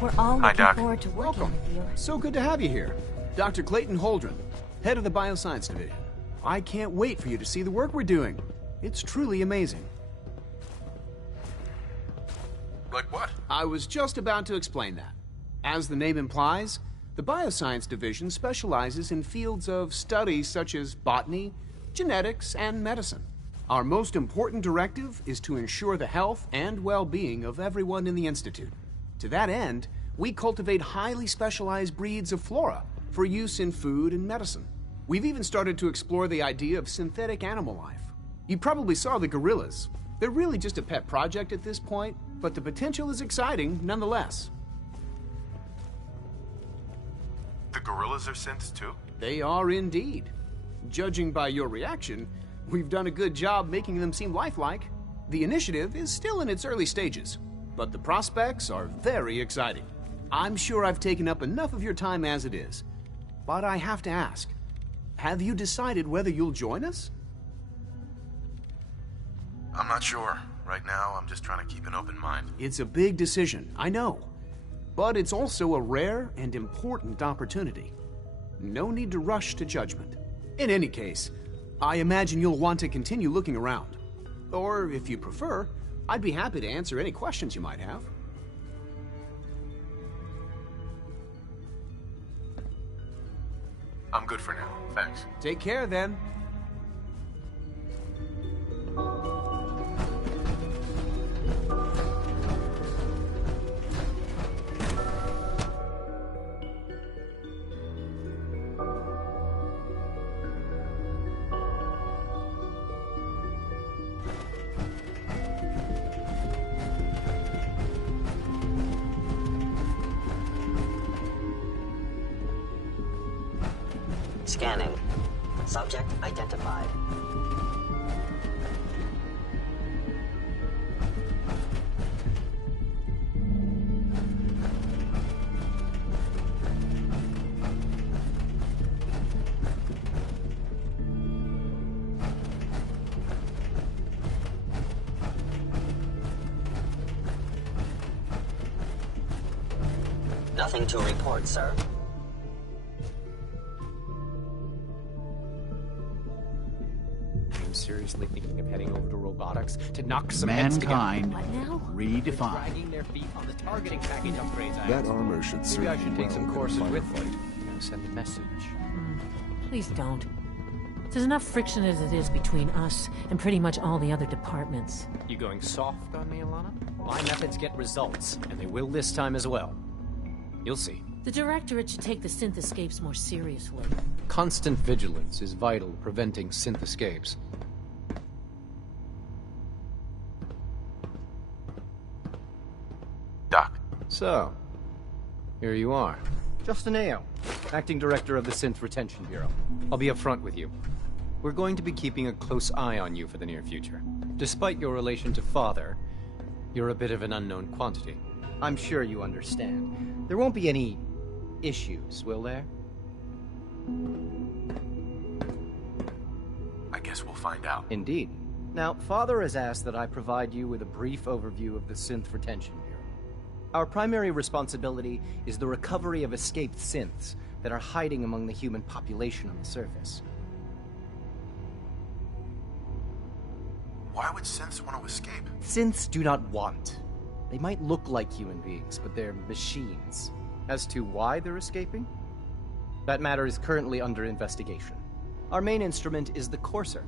We're all Hi, looking Doc. forward to working Welcome. with you. So good to have you here. Dr. Clayton Holdren, head of the Bioscience Division. I can't wait for you to see the work we're doing. It's truly amazing. Like what? I was just about to explain that. As the name implies, the Bioscience Division specializes in fields of study such as botany, genetics, and medicine. Our most important directive is to ensure the health and well-being of everyone in the Institute. To that end, we cultivate highly specialized breeds of flora for use in food and medicine. We've even started to explore the idea of synthetic animal life. You probably saw the gorillas. They're really just a pet project at this point, but the potential is exciting nonetheless. The gorillas are synths too? They are indeed. Judging by your reaction, we've done a good job making them seem lifelike. The initiative is still in its early stages, but the prospects are very exciting. I'm sure I've taken up enough of your time as it is, but I have to ask, have you decided whether you'll join us? I'm not sure. Right now, I'm just trying to keep an open mind. It's a big decision, I know, but it's also a rare and important opportunity. No need to rush to judgment. In any case, I imagine you'll want to continue looking around. Or, if you prefer, I'd be happy to answer any questions you might have. I'm good for now. Thanks. Take care, then. Scanning. Subject identified. Nothing to report, sir. I'm seriously thinking of heading over to robotics to knock some heads together. Mankind What now? redefined. Dragging their feet on the targeting package upgrades I That have. armor should serve Maybe I you should take well some in a courses with firefight. me. Send a message. Please don't. There's enough friction as it is between us and pretty much all the other departments. You going soft on me, Alana? My methods get results, and they will this time as well. You'll see. The Directorate should take the synth escapes more seriously. Constant vigilance is vital to preventing synth escapes. Doc, So, here you are. Justin Ayo, Acting Director of the Synth Retention Bureau. I'll be upfront with you. We're going to be keeping a close eye on you for the near future. Despite your relation to Father, you're a bit of an unknown quantity. I'm sure you understand. There won't be any issues, will there? I guess we'll find out. Indeed. Now, Father has asked that I provide you with a brief overview of the Synth Retention Bureau. Our primary responsibility is the recovery of escaped synths that are hiding among the human population on the surface. Why would synths want to escape? Synths do not want. They might look like human beings, but they're machines. As to why they're escaping? That matter is currently under investigation. Our main instrument is the Courser,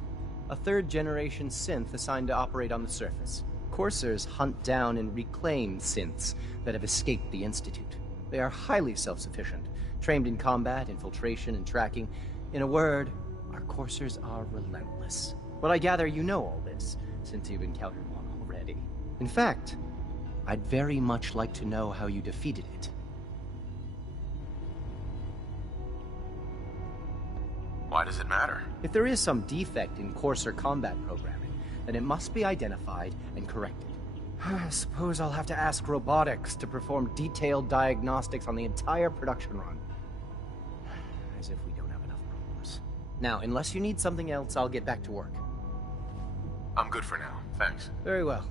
a third-generation synth assigned to operate on the surface. Coursers hunt down and reclaim synths that have escaped the Institute. They are highly self-sufficient, trained in combat, infiltration, and tracking. In a word, our Coursers are relentless. But I gather you know all this, since you've encountered one already. In fact, I'd very much like to know how you defeated it. Why does it matter? If there is some defect in Courser combat programming, then it must be identified and corrected. I suppose I'll have to ask robotics to perform detailed diagnostics on the entire production run. As if we don't have enough problems. Now, unless you need something else, I'll get back to work. I'm good for now. Thanks. Very well.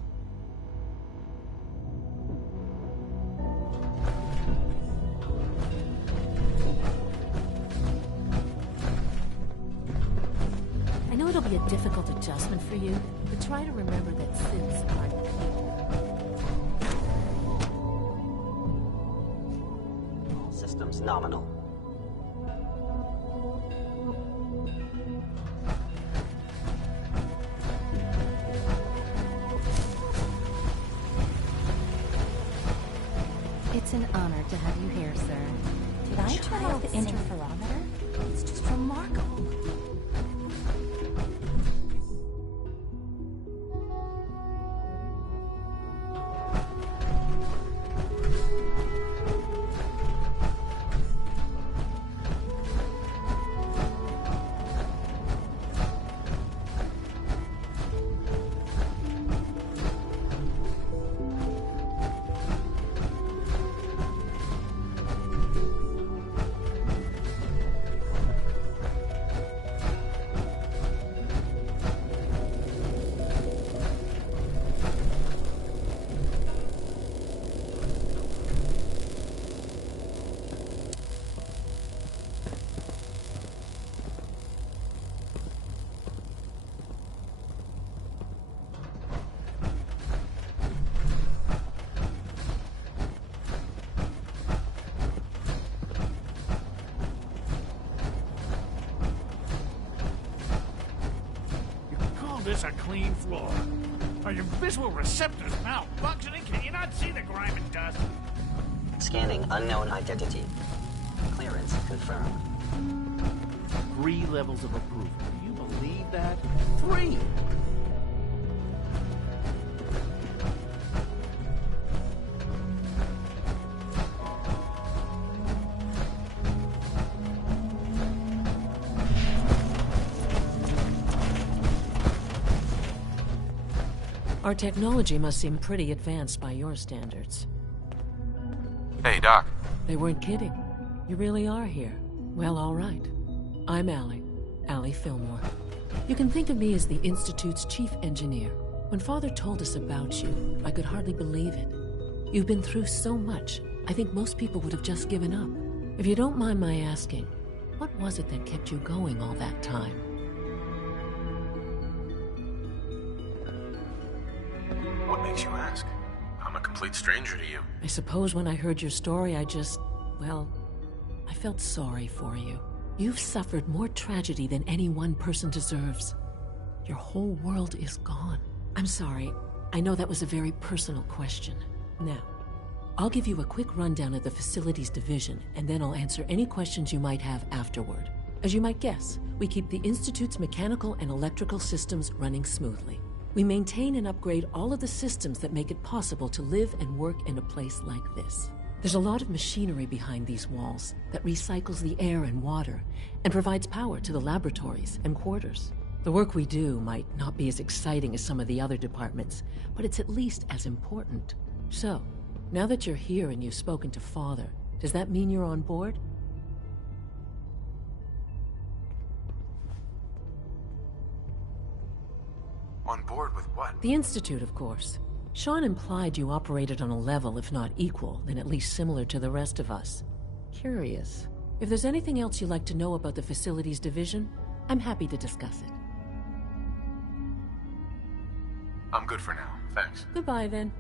I know it'll be a difficult adjustment for you, but try to remember that synths aren't people. All systems nominal. It's an honor to have you here, sir. Did I turn off the interferometer? It's just remarkable. This a clean floor. Are your visual receptors malfunctioning? Can you not see the grime and dust? Scanning unknown identity. Clearance confirmed. 3 levels of approval. Do you believe that? 3! Our technology must seem pretty advanced by your standards. Hey, Doc. They weren't kidding. You really are here. Well, all right. I'm Allie Fillmore. You can think of me as the Institute's chief engineer. When Father told us about you, I could hardly believe it. You've been through so much, I think most people would have just given up. If you don't mind my asking, what was it that kept you going all that time? What makes you ask? I'm a complete stranger to you. I suppose when I heard your story, I felt sorry for you. You've suffered more tragedy than any one person deserves. Your whole world is gone. I'm sorry. I know that was a very personal question. Now, I'll give you a quick rundown of the facilities division, and then I'll answer any questions you might have afterward. As you might guess, we keep the Institute's mechanical and electrical systems running smoothly. We maintain and upgrade all of the systems that make it possible to live and work in a place like this. There's a lot of machinery behind these walls that recycles the air and water and provides power to the laboratories and quarters. The work we do might not be as exciting as some of the other departments, but it's at least as important. So, now that you're here and you've spoken to Father, does that mean you're on board? On board with what? The Institute, of course. Sean implied you operated on a level, if not equal, then at least similar to the rest of us. Curious. If there's anything else you'd like to know about the facilities division, I'm happy to discuss it. I'm good for now, thanks. Goodbye, then.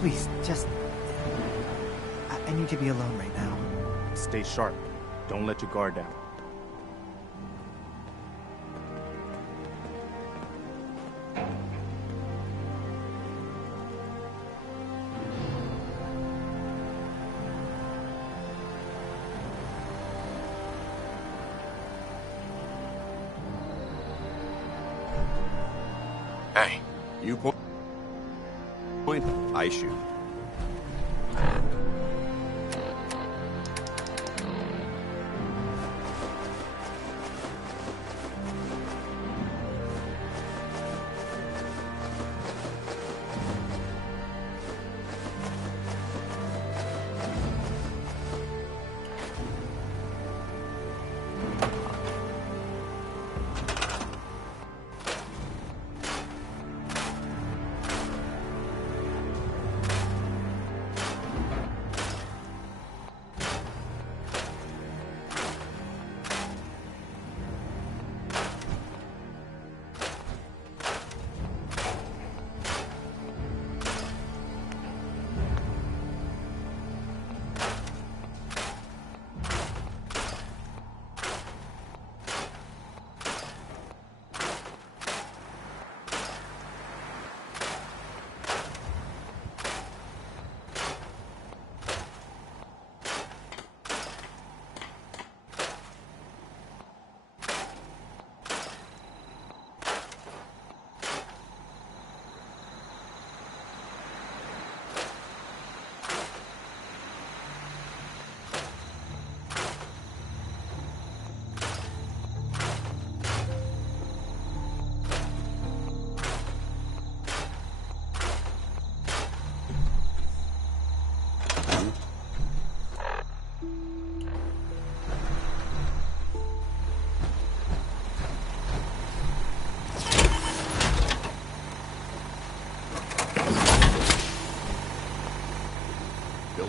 Please, just... I need to be alone right now. Stay sharp. Don't let your guard down. Hey, You point, I shoot.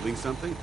building something?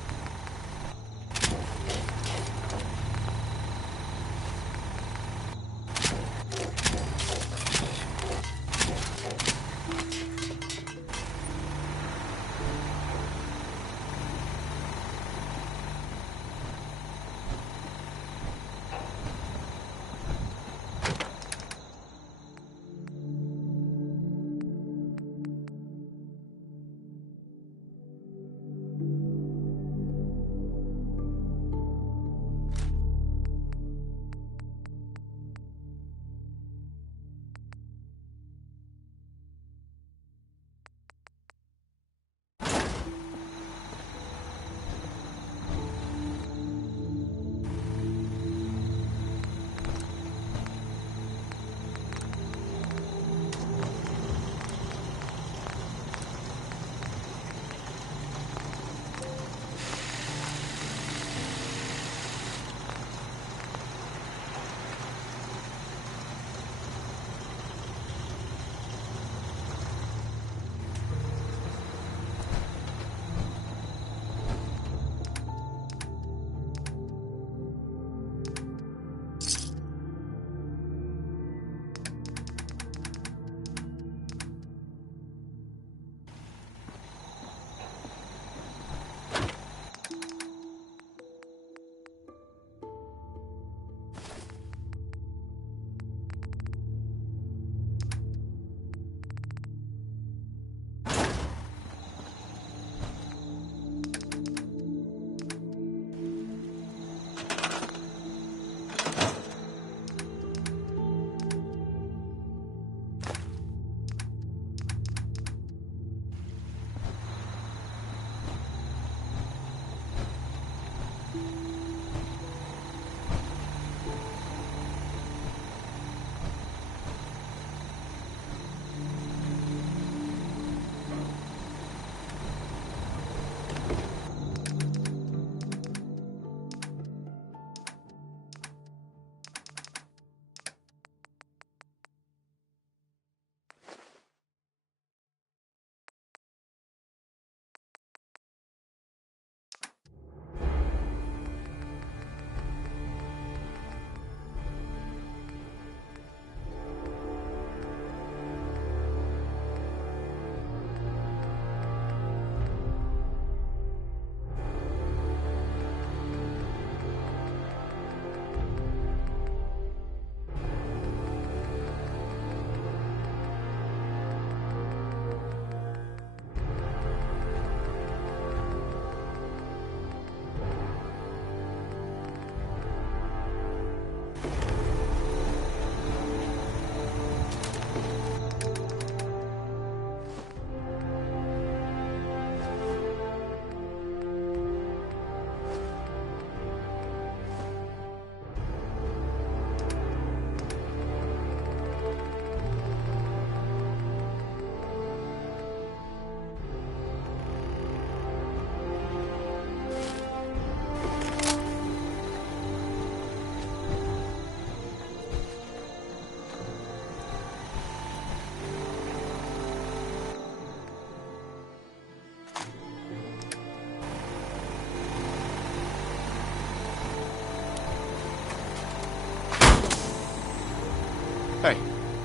Hey,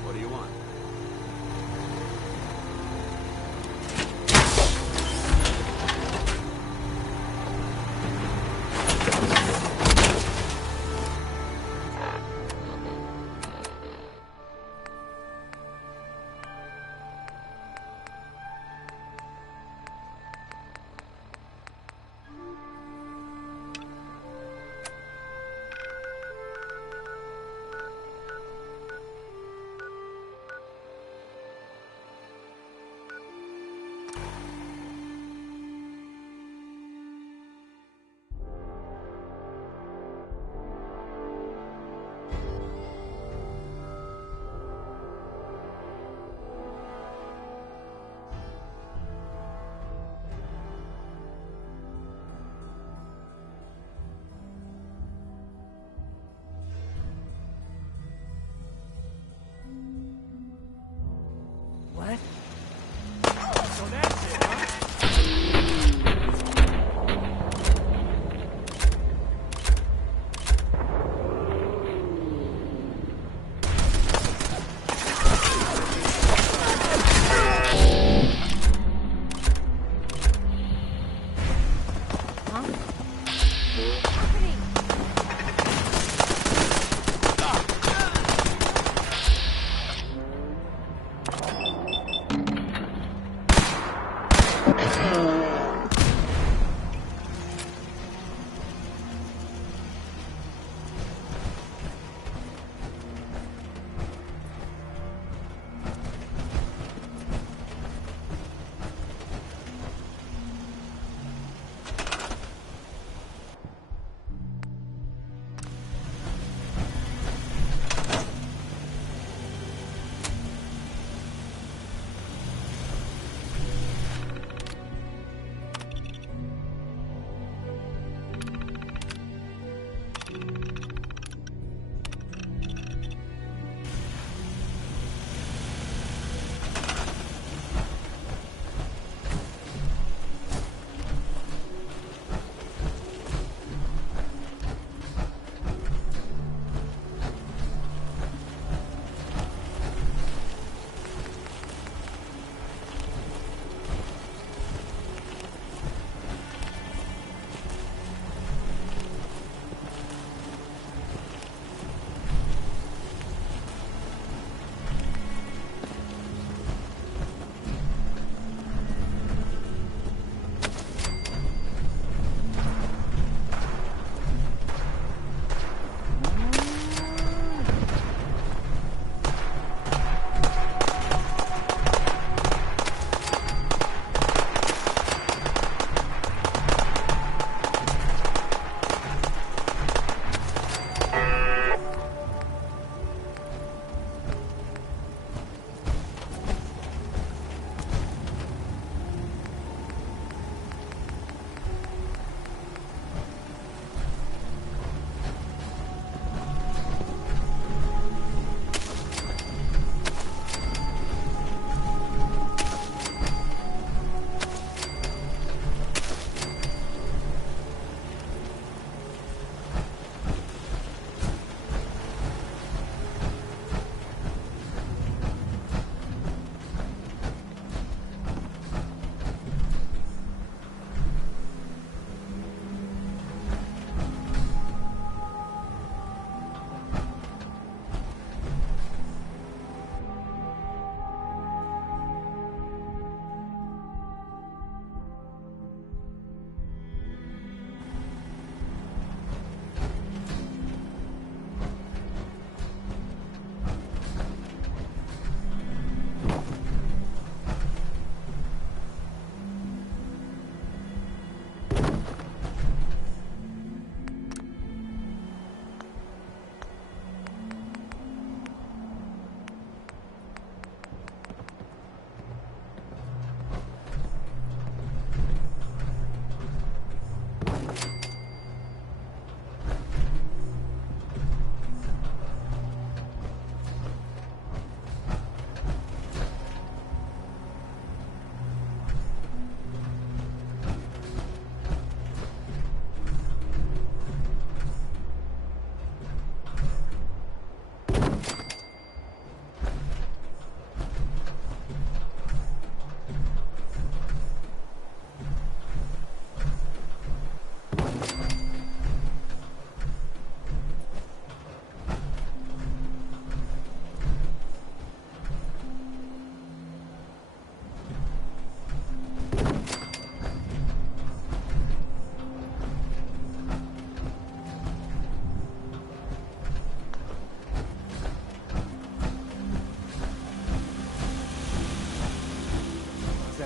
what do you want?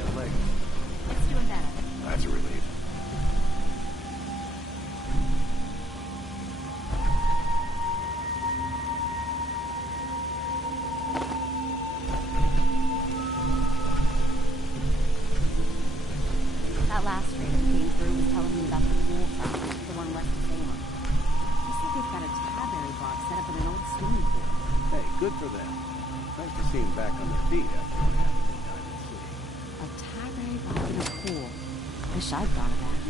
bad leg. It's doing better. That's a relief. That last trader came through was telling me about the pool shop, the one west of Salem. He said they've got a Taberry bar set up in an old swimming pool. Hey, good for them. Nice to see them back on their feet after what happened in Diamond City. A Taberry bar in a pool. Wish I'd thought of that.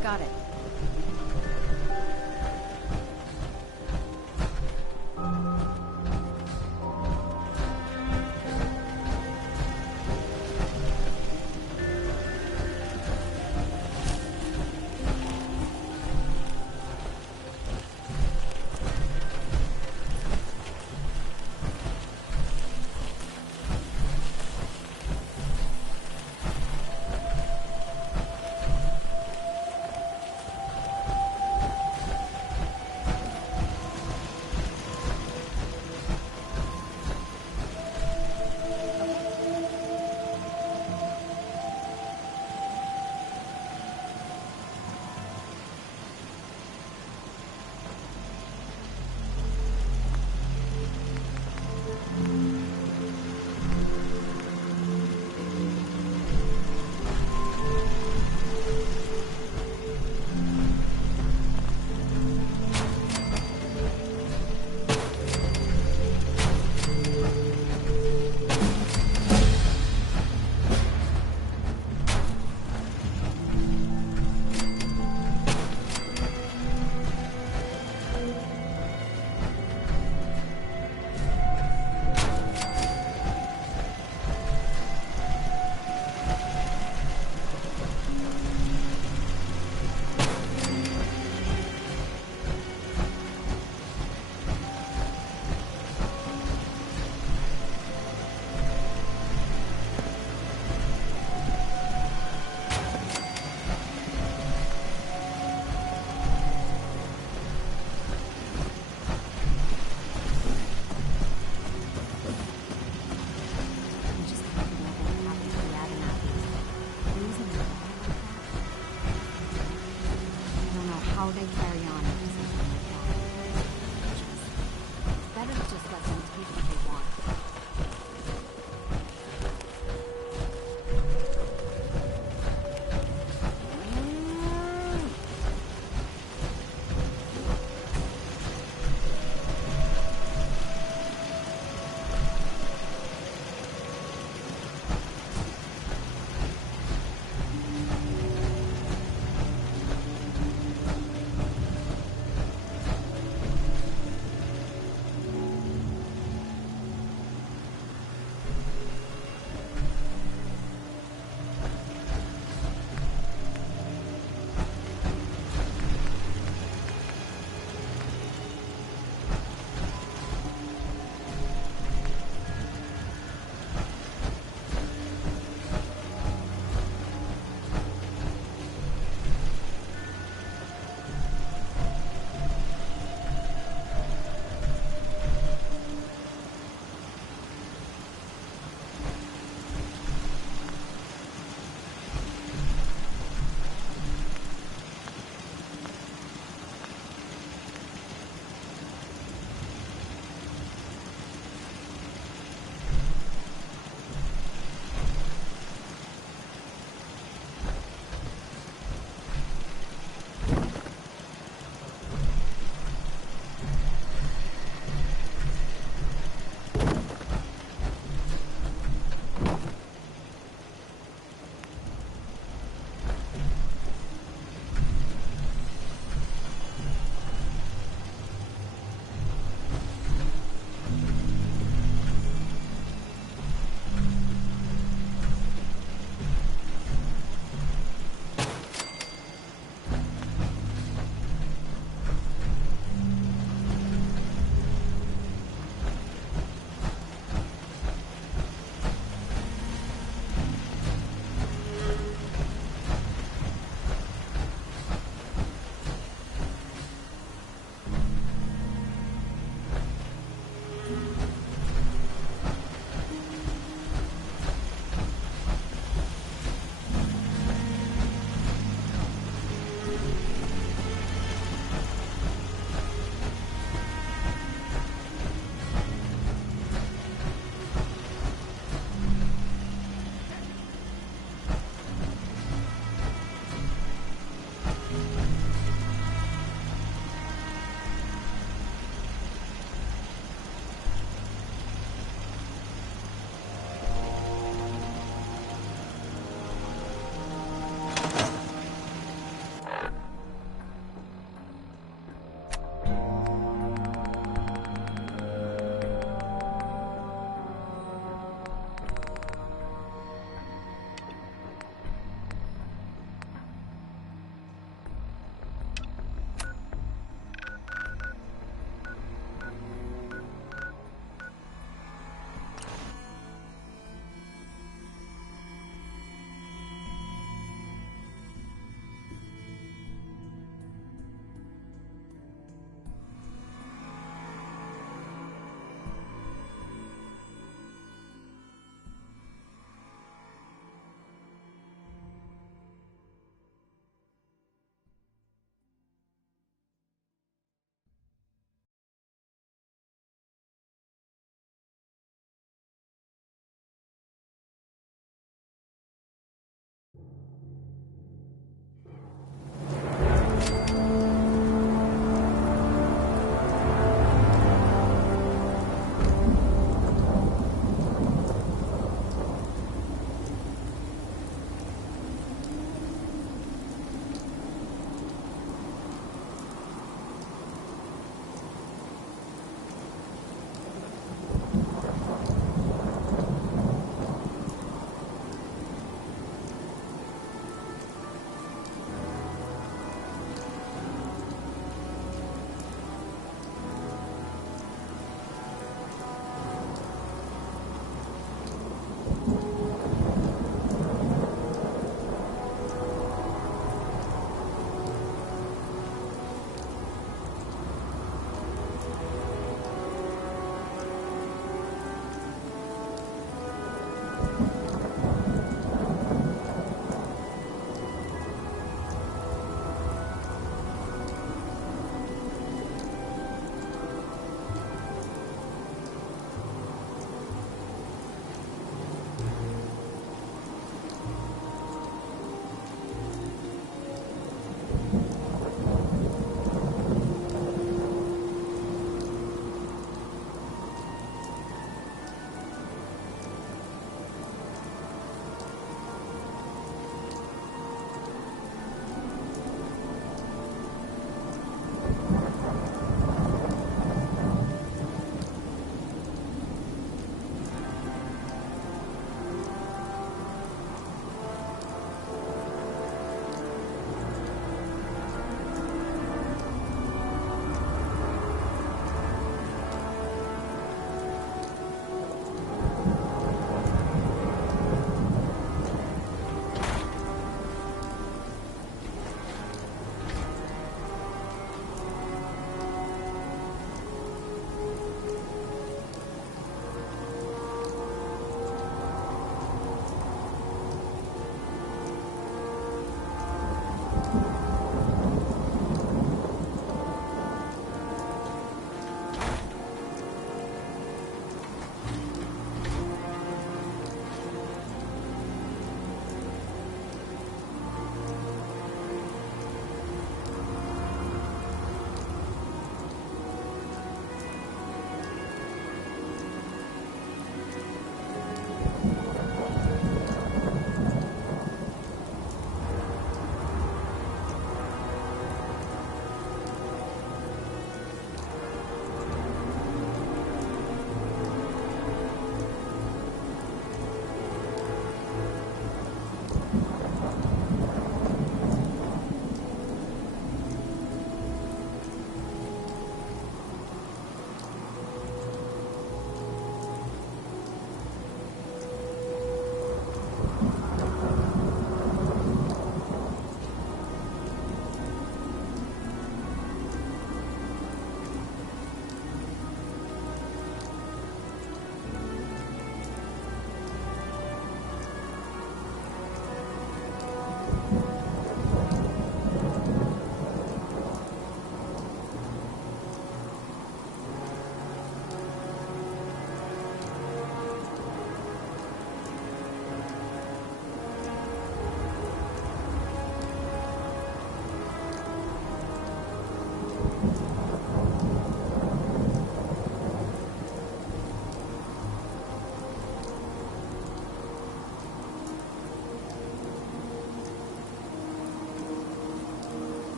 Got it. How they carry on if something like that. It's better to just let them take what they want.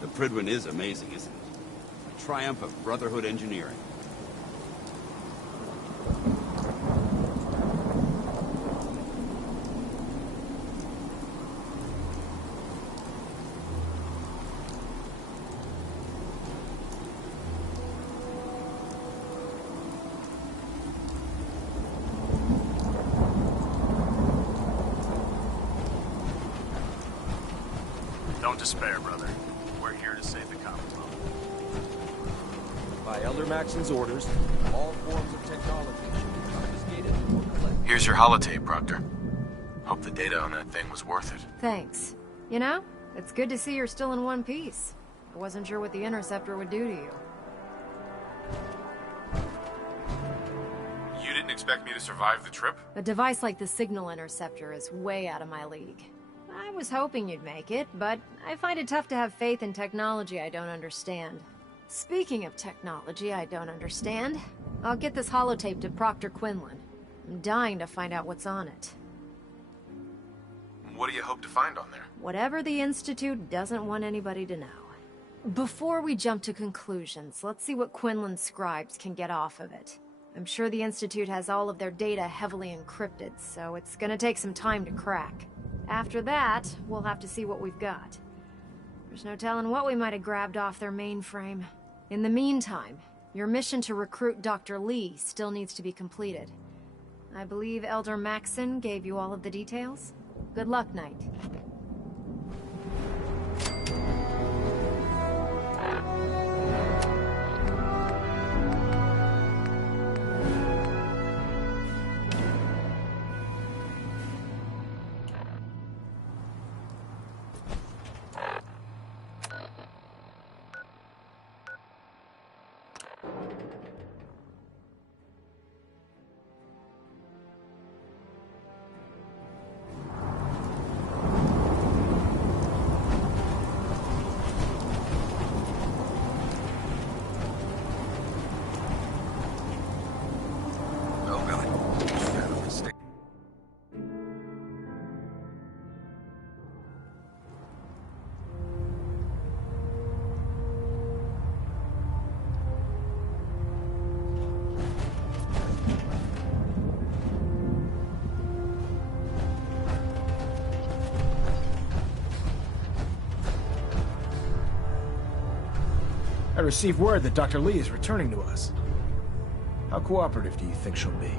The Pridwin is amazing, isn't it? A triumph of Brotherhood engineering. Don't despair, brother. We're here to save the Commonwealth. By Elder Maxon's orders, all forms of technology should be confiscated or collected. Here's your holotape, Proctor. Hope the data on that thing was worth it. Thanks. You know, it's good to see you're still in one piece. I wasn't sure what the Interceptor would do to you. You didn't expect me to survive the trip? A device like the Signal Interceptor is way out of my league. I was hoping you'd make it, but I find it tough to have faith in technology I don't understand. Speaking of technology I don't understand, I'll get this holotape to Proctor Quinlan. I'm dying to find out what's on it. What do you hope to find on there? Whatever the Institute doesn't want anybody to know. Before we jump to conclusions, let's see what Quinlan's scribes can get off of it. I'm sure the Institute has all of their data heavily encrypted, so it's gonna take some time to crack. After that, we'll have to see what we've got. There's no telling what we might have grabbed off their mainframe. In the meantime, your mission to recruit Dr. Lee still needs to be completed. I believe Elder Maxon gave you all of the details? Good luck, Knight. I received word that Dr. Lee is returning to us. How cooperative do you think she'll be?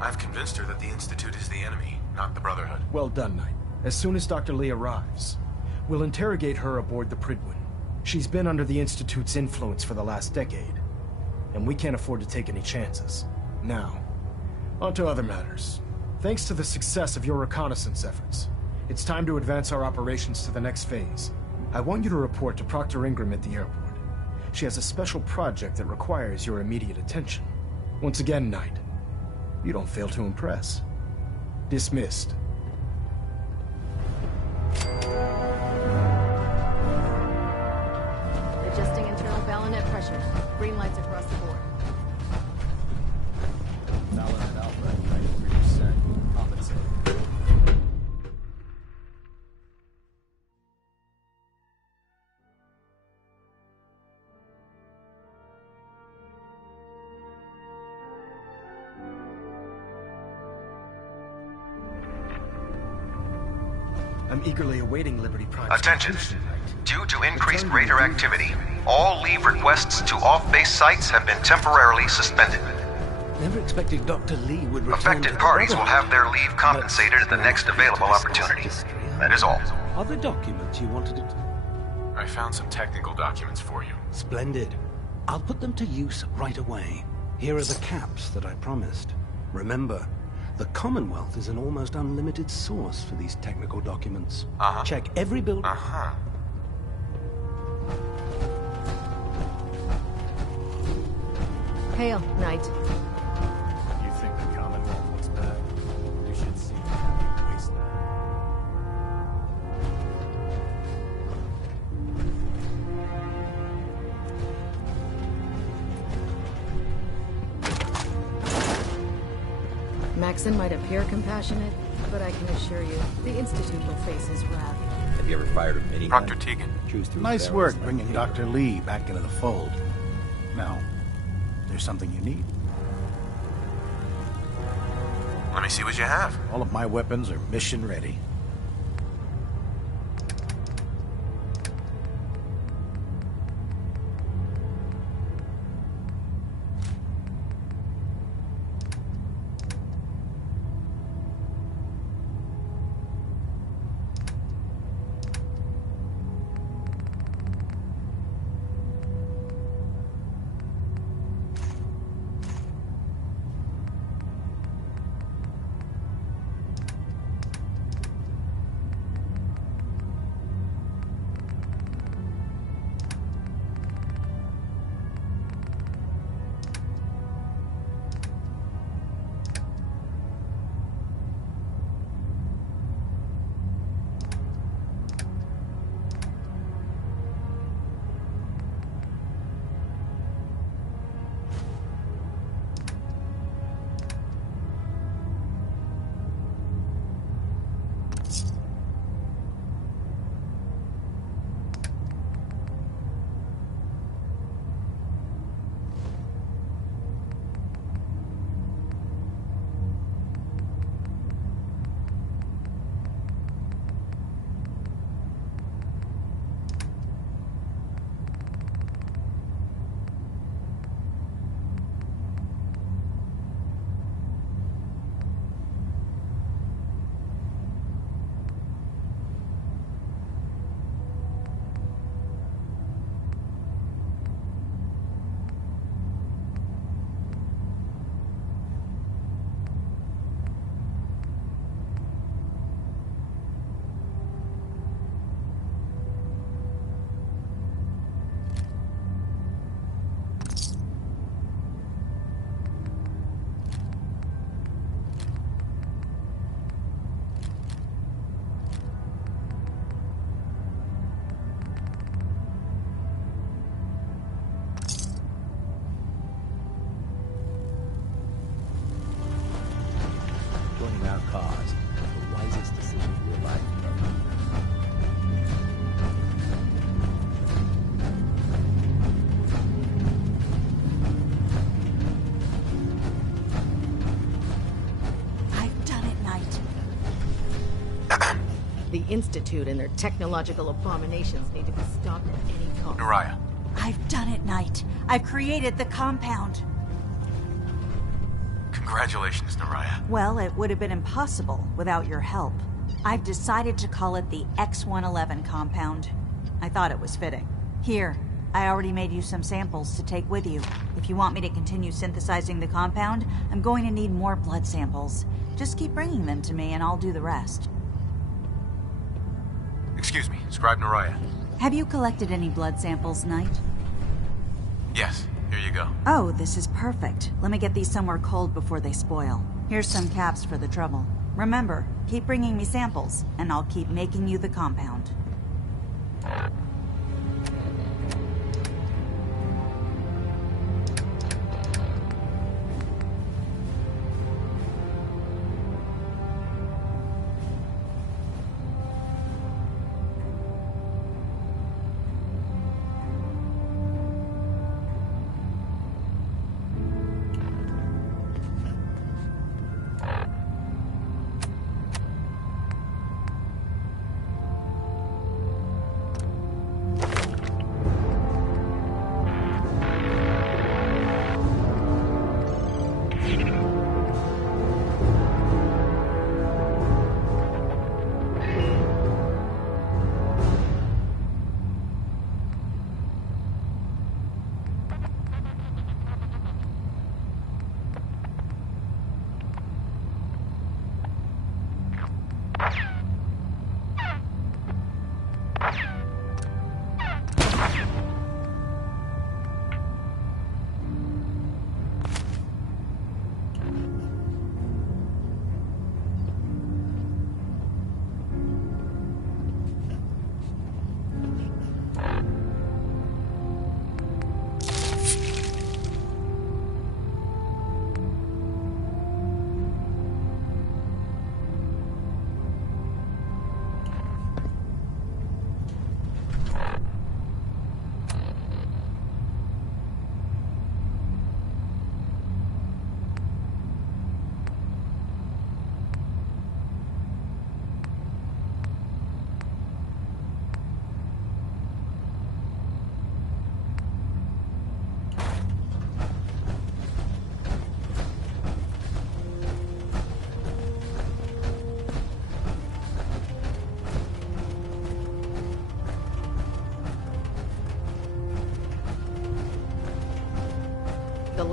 I've convinced her that the Institute is the enemy, not the Brotherhood. Well done, Knight. As soon as Dr. Lee arrives, we'll interrogate her aboard the Pridwin. She's been under the Institute's influence for the last decade, and we can't afford to take any chances. Now, on to other matters. Thanks to the success of your reconnaissance efforts, it's time to advance our operations to the next phase. I want you to report to Proctor Ingram at the airport. She has a special project that requires your immediate attention. Once again, Knight, you don't fail to impress. Dismissed. Adjusting internal bayonet pressure. Green lights across the board. Bayonet Alpha at 93%. Compensate. I'm eagerly awaiting Liberty Prime's Attention. completion, Knight. Due to increased raider activity, all leave requests to off-base sites have been temporarily suspended. Never expected Dr. Lee would return. Affected parties will have their leave compensated at the next available opportunity. That is all. Other documents you wanted to... I found some technical documents for you. Splendid. I'll put them to use right away. Here are the caps that I promised. Remember, the Commonwealth is an almost unlimited source for these technical documents. Check every building. Hail, Knight. You think the Commonwealth looks bad? You should see the wasteland. Maxon might appear compassionate, but I can assure you, the Institute will face his wrath. Have you ever fired a minigun? Proctor Tegan. Nice work bringing Dr. Lee back into the fold. Now, there's something you need. Let me see what you have. All of my weapons are mission ready. Joining our cause is the wisest decision of your life, brother. I've done it, Knight. The Institute and their technological abominations need to be stopped at any cost. Naraya. I've done it, Knight. I've created the compound. Congratulations, Naraya. Well, it would have been impossible without your help. I've decided to call it the X-111 compound. I thought it was fitting. Here, I already made you some samples to take with you. If you want me to continue synthesizing the compound, I'm going to need more blood samples. Just keep bringing them to me and I'll do the rest. Excuse me, Scribe Naraya. Have you collected any blood samples, Knight? Yes, here you go. Oh, this is perfect. Let me get these somewhere cold before they spoil. Here's some caps for the trouble. Remember, keep bringing me samples, and I'll keep making you the compound.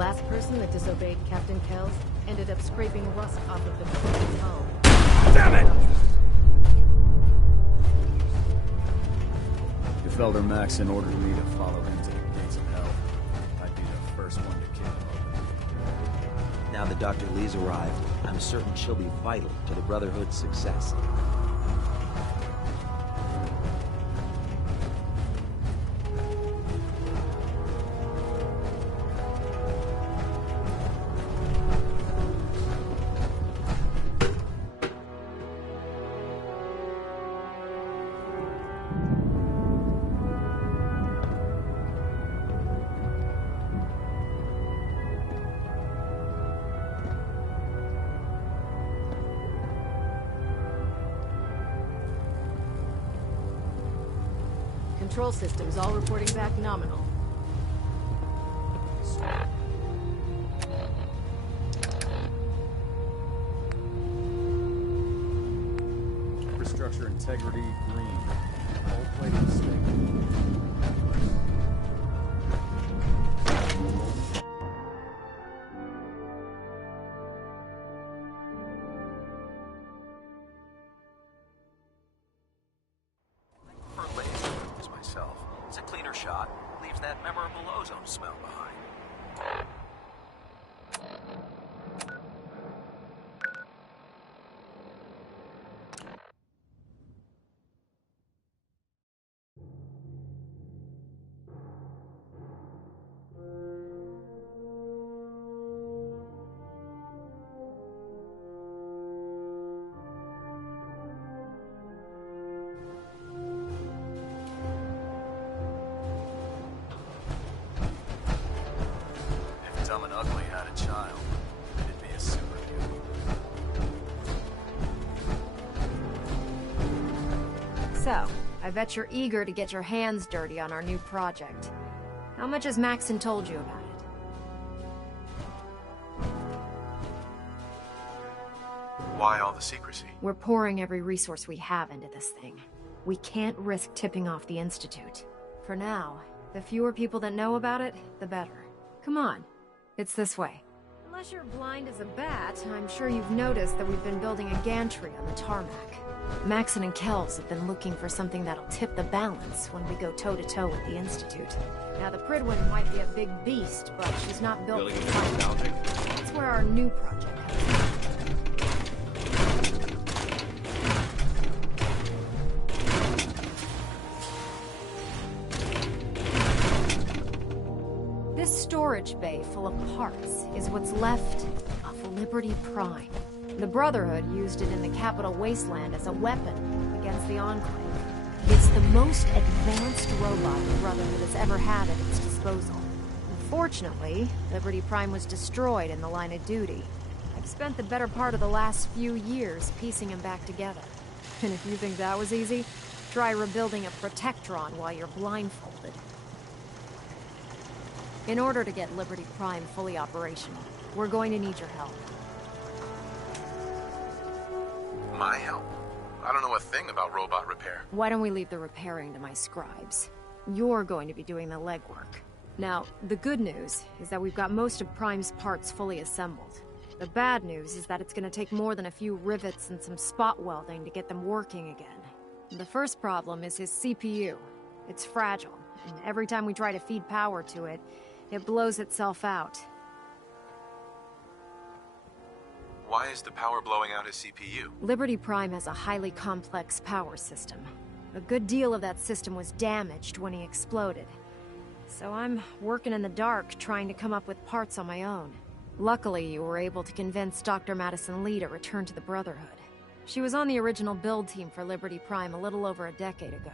last person that disobeyed Captain Kells ended up scraping rust off of the Pridwin's hull. Damn it! If Elder Maxon ordered me to follow him to the gates of hell, I'd be the first one to kick him open. Now that Dr. Lee's arrived, I'm certain she'll be vital to the Brotherhood's success. Control systems all reporting back nominal. Infrastructure integrity green. Whole plating stable. It's a cleaner shot. Leaves that memorable ozone smell behind. Dumb and Ugly had a child, it'd be a superhero. So, I bet you're eager to get your hands dirty on our new project. How much has Maxon told you about it? Why all the secrecy? We're pouring every resource we have into this thing. We can't risk tipping off the Institute. For now, the fewer people that know about it, the better. Come on. It's this way. Unless you're blind as a bat, I'm sure you've noticed that we've been building a gantry on the tarmac. Maxon and Kells have been looking for something that'll tip the balance when we go toe-to-toe with the Institute. Now, the Pridwin might be a big beast, but she's not built for fighting. That's where our new project comes in. This storage bay full of parts is what's left of Liberty Prime. The Brotherhood used it in the Capital Wasteland as a weapon against the Enclave. It's the most advanced robot the Brotherhood has ever had at its disposal. Unfortunately, Liberty Prime was destroyed in the line of duty. I've spent the better part of the last few years piecing him back together. And if you think that was easy, try rebuilding a Protectron while you're blindfolded. In order to get Liberty Prime fully operational, we're going to need your help. My help? I don't know a thing about robot repair. Why don't we leave the repairing to my scribes? You're going to be doing the legwork. Now, the good news is that we've got most of Prime's parts fully assembled. The bad news is that it's going to take more than a few rivets and some spot welding to get them working again. The first problem is his CPU. It's fragile, and every time we try to feed power to it, it blows itself out. Why is the power blowing out his CPU? Liberty Prime has a highly complex power system. A good deal of that system was damaged when he exploded. So I'm working in the dark, trying to come up with parts on my own. Luckily, you were able to convince Dr. Madison Lee to return to the Brotherhood. She was on the original build team for Liberty Prime a little over a decade ago.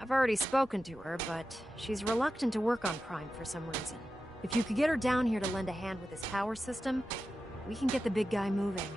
I've already spoken to her, but she's reluctant to work on Prime for some reason. If you could get her down here to lend a hand with his power system, we can get the big guy moving.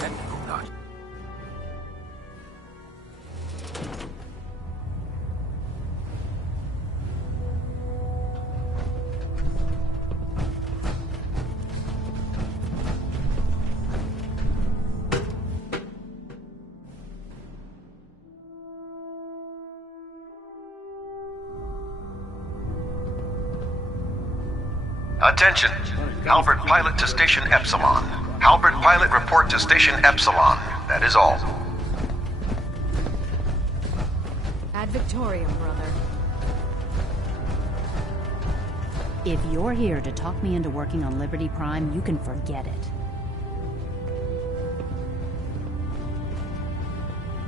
technical doc. Attention. Halbert Pilot to Station Epsilon. Halbert Pilot report to Station Epsilon. That is all. Ad Victoriam, brother. If you're here to talk me into working on Liberty Prime, you can forget it.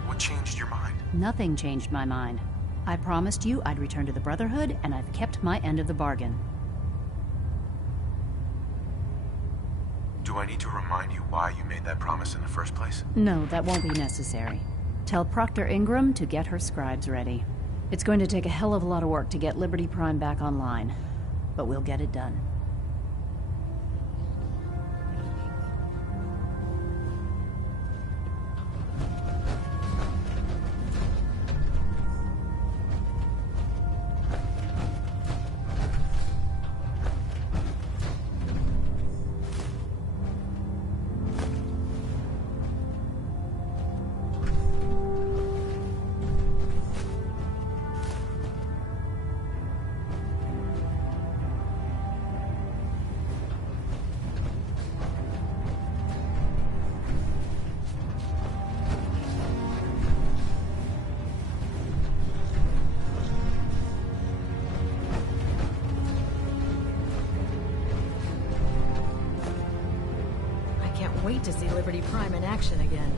What changed your mind? Nothing changed my mind. I promised you I'd return to the Brotherhood, and I've kept my end of the bargain. Do I need to remind you why you made that promise in the first place? No, that won't be necessary. Tell Proctor Ingram to get her scribes ready. It's going to take a hell of a lot of work to get Liberty Prime back online, but we'll get it done. Wait to see Liberty Prime in action again.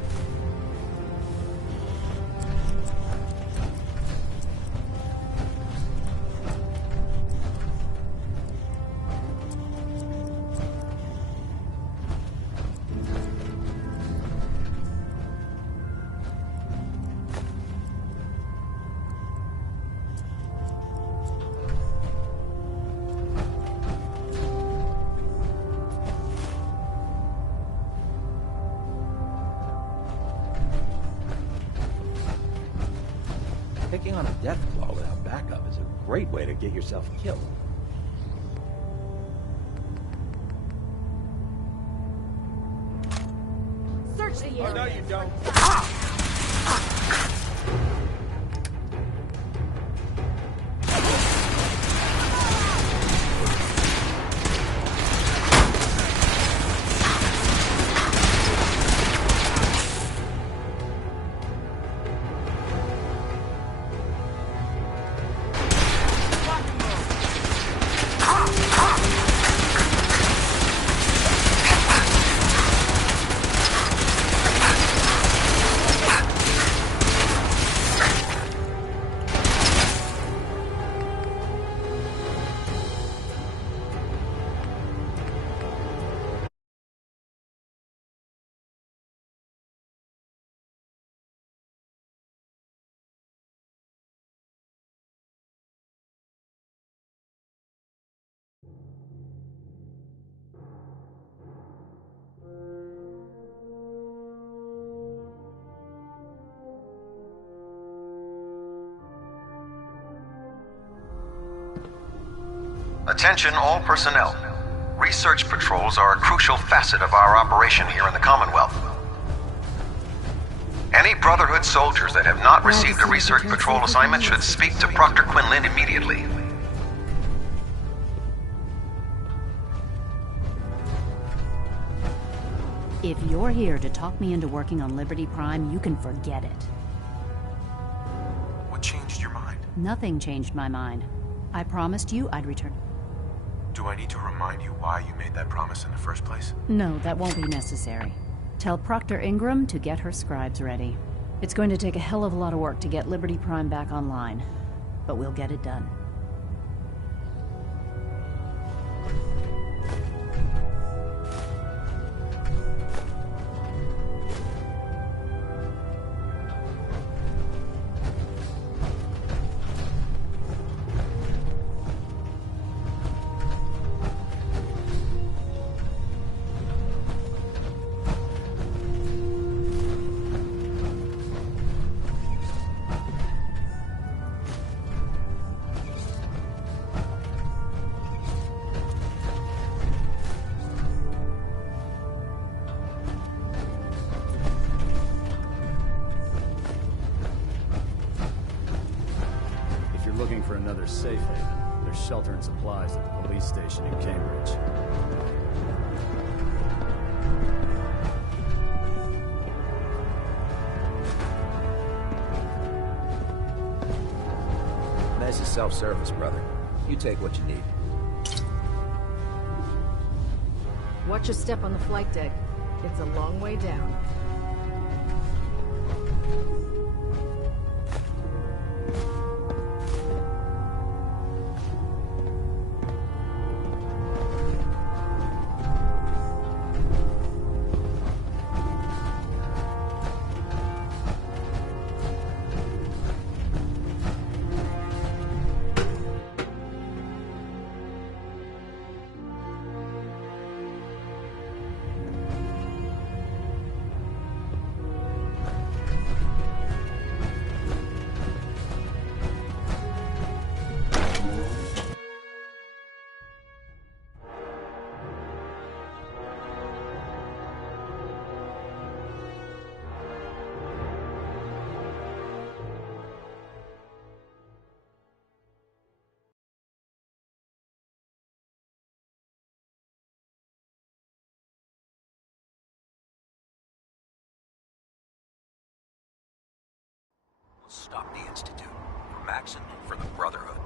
Picking on a death claw without backup is a great way to get yourself killed. Search the area. Oh, no, you don't. Attention all personnel. Research patrols are a crucial facet of our operation here in the Commonwealth. Any Brotherhood soldiers that have not received a research patrol assignment should speak to Proctor Quinlan immediately. If you're here to talk me into working on Liberty Prime, you can forget it. What changed your mind? Nothing changed my mind. I promised you I'd return. Do I need to remind you why you made that promise in the first place? No, that won't be necessary. Tell Proctor Ingram to get her scribes ready. It's going to take a hell of a lot of work to get Liberty Prime back online, but we'll get it done. their safe haven, their shelter and supplies at the police station in Cambridge. This is self-service, brother. You take what you need. Watch your step on the flight deck. It's a long way down. Stop the Institute. For Maxon, for the Brotherhood.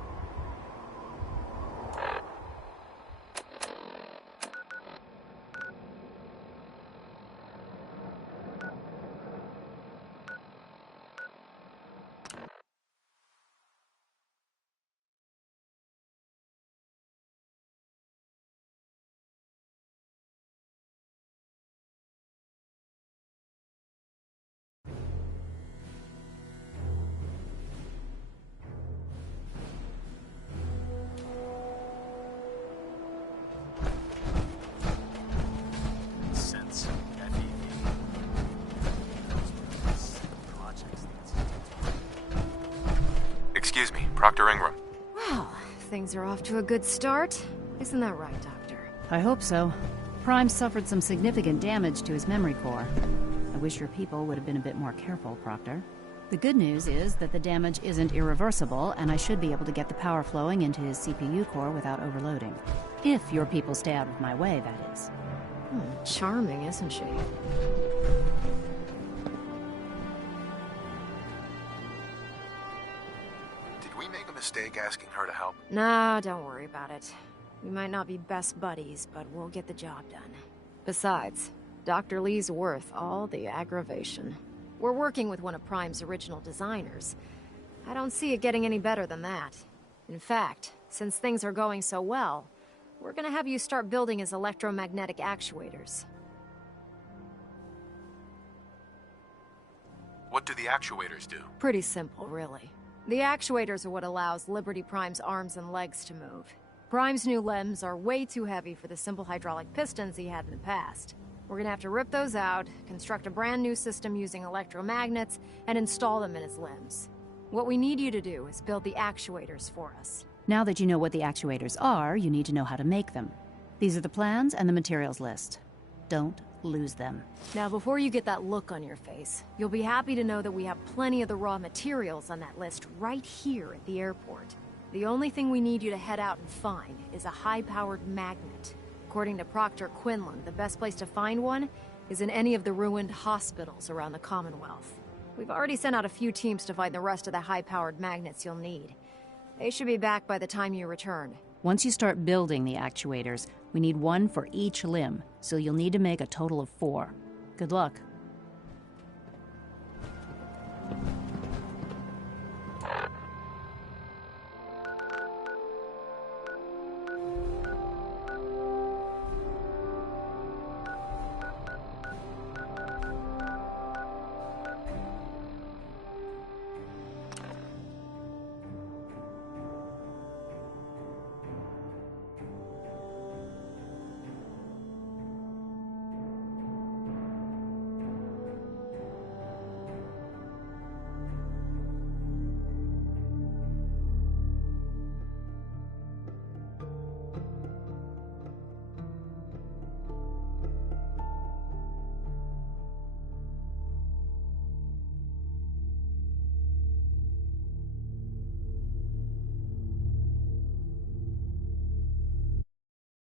Excuse me, Proctor Ingram. Well, things are off to a good start. Isn't that right, Doctor? I hope so. Prime suffered some significant damage to his memory core. I wish your people would have been a bit more careful, Proctor. The good news is that the damage isn't irreversible, and I should be able to get the power flowing into his CPU core without overloading. If your people stay out of my way, that is. Charming, isn't she? Did we make a mistake asking her to help? Nah, don't worry about it. We might not be best buddies, but we'll get the job done. Besides, Dr. Lee's worth all the aggravation. We're working with one of Prime's original designers. I don't see it getting any better than that. In fact, since things are going so well, we're gonna have you start building his electromagnetic actuators. What do the actuators do? Pretty simple, really. The actuators are what allows Liberty Prime's arms and legs to move. Prime's new limbs are way too heavy for the simple hydraulic pistons he had in the past. We're gonna have to rip those out, construct a brand new system using electromagnets, and install them in his limbs. What we need you to do is build the actuators for us. Now that you know what the actuators are, you need to know how to make them. These are the plans and the materials list. Don't lose them. Now, before you get that look on your face, you'll be happy to know that we have plenty of the raw materials on that list right here at the airport. The only thing we need you to head out and find is a high-powered magnet. According to Proctor Quinlan, the best place to find one is in any of the ruined hospitals around the Commonwealth. We've already sent out a few teams to find the rest of the high-powered magnets you'll need. They should be back by the time you return. Once you start building the actuators, we need one for each limb, so you'll need to make a total of 4. Good luck.